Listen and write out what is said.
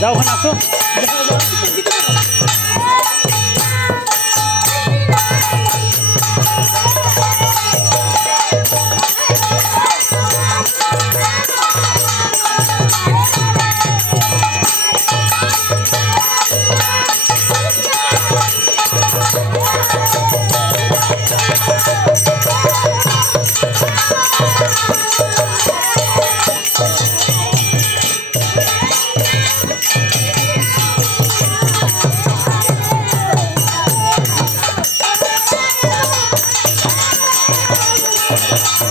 যাও ওখানে আসো দেখো Thank Yeah.